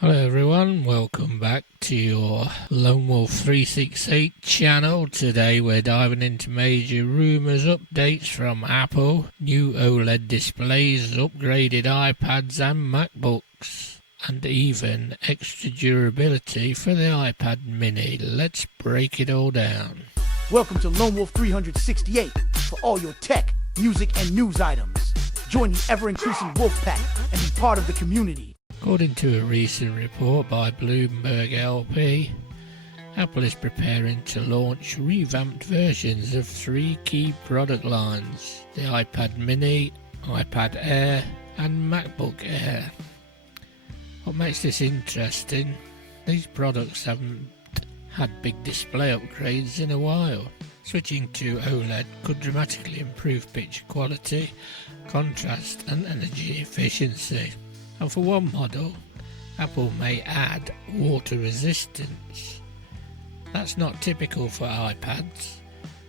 Hello everyone, welcome back to your Lone Wolf 368 channel. Today we're diving into major rumours, updates from Apple, new OLED displays, upgraded iPads and MacBooks, and even extra durability for the iPad mini. Let's break it all down. Welcome to Lone Wolf 368 for all your tech, music, and news items. Join the ever-increasing wolf pack and be part of the community. According to a recent report by Bloomberg LP, Apple is preparing to launch revamped versions of three key product lines: the iPad mini, iPad Air and MacBook Air. What makes this interesting? These products haven't had big display upgrades in a while. Switching to OLED could dramatically improve picture quality, contrast and energy efficiency. And for one model, Apple may add water resistance. That's not typical for iPads,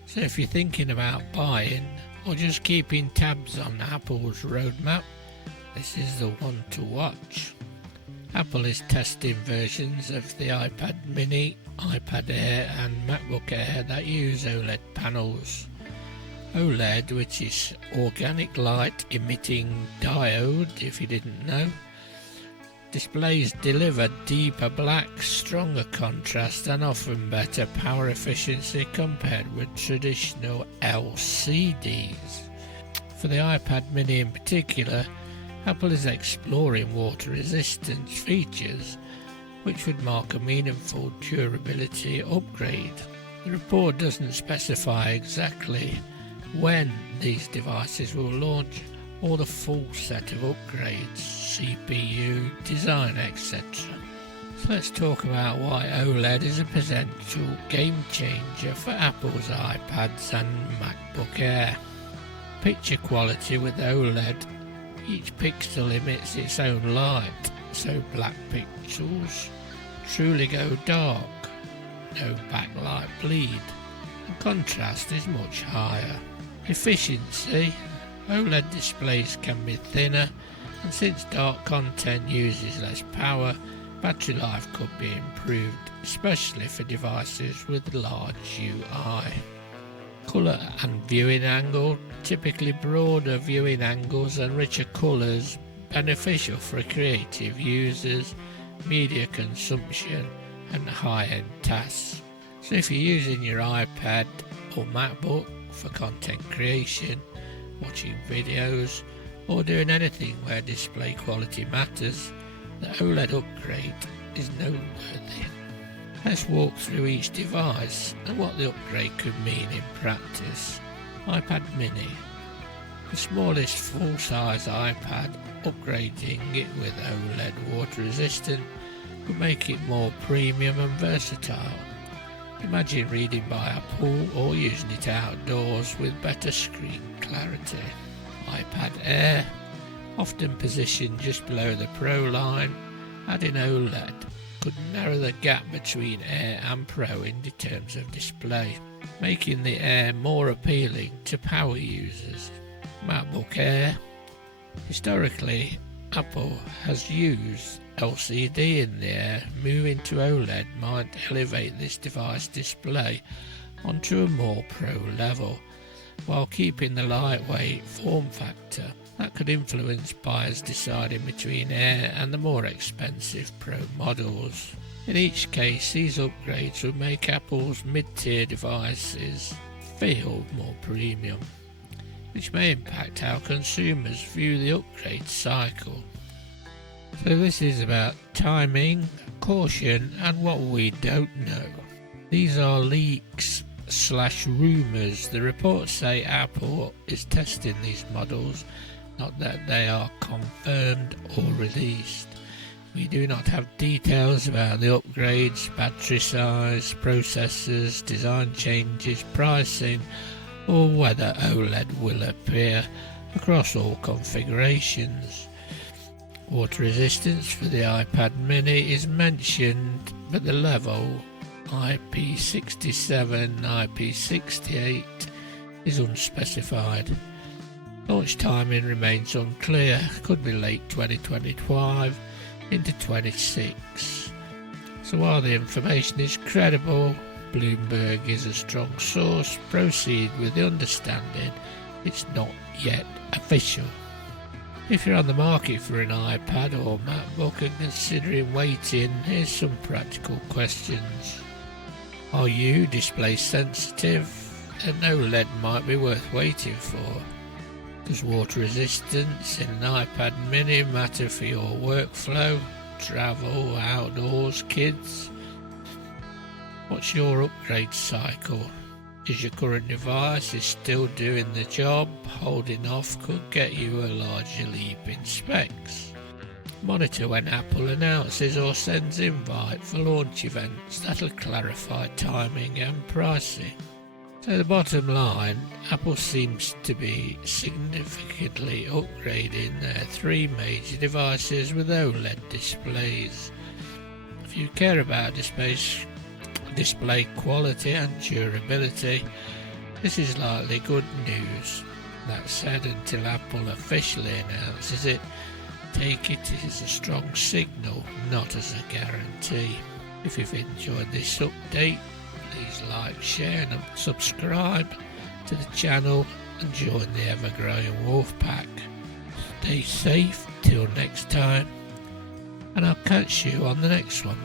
so if you're thinking about buying or just keeping tabs on Apple's roadmap, this is the one to watch. Apple is testing versions of the iPad mini, iPad Air and MacBook Air that use OLED panels. OLED, which is organic light emitting diode, if you didn't know. Displays deliver deeper black, stronger contrast and often better power efficiency compared with traditional LCDs. For the iPad mini in particular, Apple is exploring water resistance features, which would mark a meaningful durability upgrade. The report doesn't specify exactly when these devices will launch or the full set of upgrades, CPU, design, etc. So let's talk about why OLED is a potential game changer for Apple's iPads and MacBook Air. Picture quality with OLED, each pixel emits its own light, so black pixels truly go dark, no backlight bleed, and contrast is much higher. Efficiency, OLED displays can be thinner, and since dark content uses less power, battery life could be improved, especially for devices with large UI. Colour and viewing angle, typically broader viewing angles and richer colours, beneficial for creative users, media consumption and high-end tasks. So if you're using your iPad or MacBook for content creation, watching videos or doing anything where display quality matters, the OLED upgrade is noteworthy. Let's walk through each device and what the upgrade could mean in practice. iPad mini, the smallest full-size iPad. Upgrading it with OLED water resistant would make it more premium and versatile. Imagine reading by a pool or using it outdoors with better screen clarity. iPad Air, often positioned just below the Pro line, adding OLED could narrow the gap between Air and Pro in terms of display, making the Air more appealing to power users. MacBook Air, historically Apple has used LCD in the Air. Moving to OLED might elevate this device display onto a more pro level, while keeping the lightweight form factor that could influence buyers deciding between Air and the more expensive Pro models. In each case, these upgrades would make Apple's mid-tier devices feel more premium, which may impact how consumers view the upgrade cycle. So this is about timing, caution and what we don't know. These are leaks / rumours. The reports say Apple is testing these models, not that they are confirmed or released. We do not have details about the upgrades, battery size, processors, design changes, pricing, or whether OLED will appear across all configurations. Water resistance for the iPad mini is mentioned, but the level IP67, IP68 is unspecified. Launch timing remains unclear, could be late 2025, into 26. So while the information is credible, Bloomberg is a strong source, proceed with the understanding it's not yet official. If you're on the market for an iPad or MacBook and considering waiting, here's some practical questions. Are you display sensitive? An OLED might be worth waiting for. Does water resistance in an iPad mini matter for your workflow, travel, outdoors, kids? What's your upgrade cycle? Is your current device still doing the job? Holding off could get you a larger leap in specs. Monitor when Apple announces or sends invite for launch events. That'll clarify timing and pricing. So the bottom line, Apple seems to be significantly upgrading their three major devices with OLED displays. If you care about display quality and durability, this is likely good news. That said, until Apple officially announces it, take it as a strong signal, not as a guarantee. If you've enjoyed this update, please like, share and subscribe to the channel and join the ever-growing Wolf Pack. Stay safe till next time, and I'll catch you on the next one.